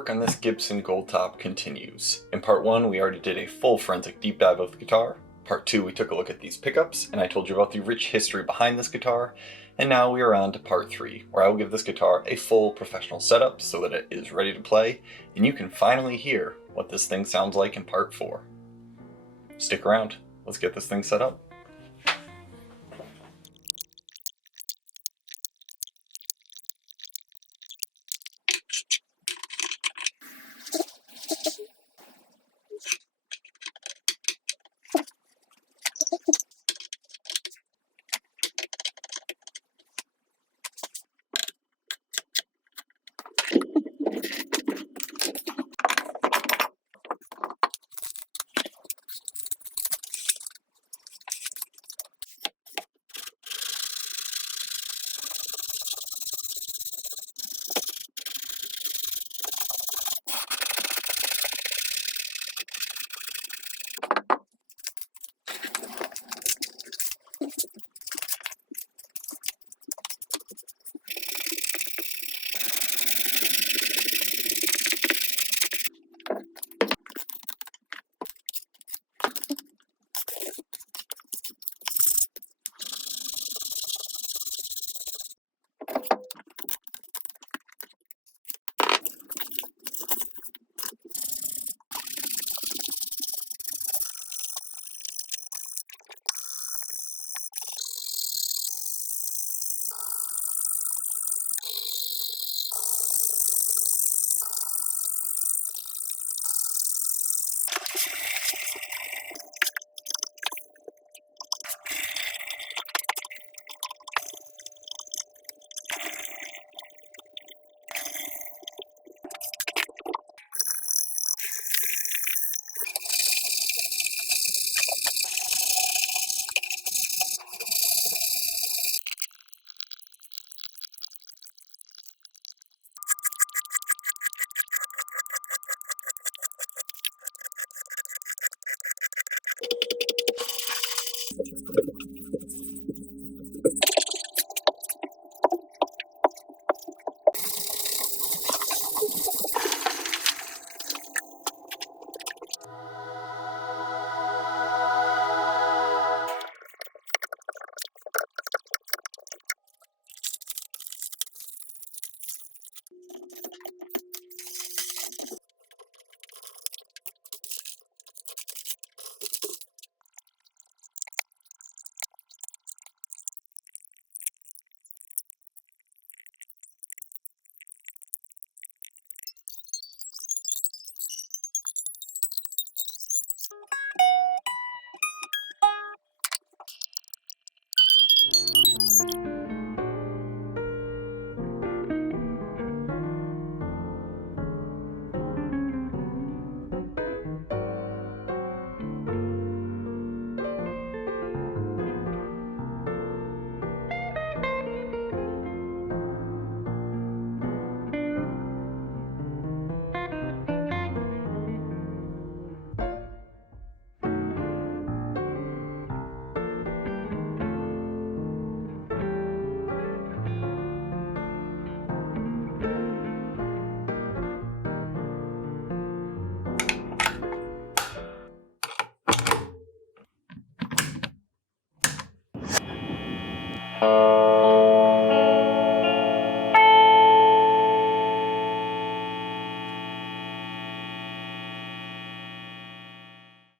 work on this Gibson Goldtop continues. In part 1, we already did a full forensic deep dive of the guitar. Part 2, we took a look at these pickups, and I told you about the rich history behind this guitar. And now we are on to part 3, where I will give this guitar a full professional setup so that it is ready to play, and you can finally hear what this thing sounds like in part 4. Stick around, let's get this thing set up.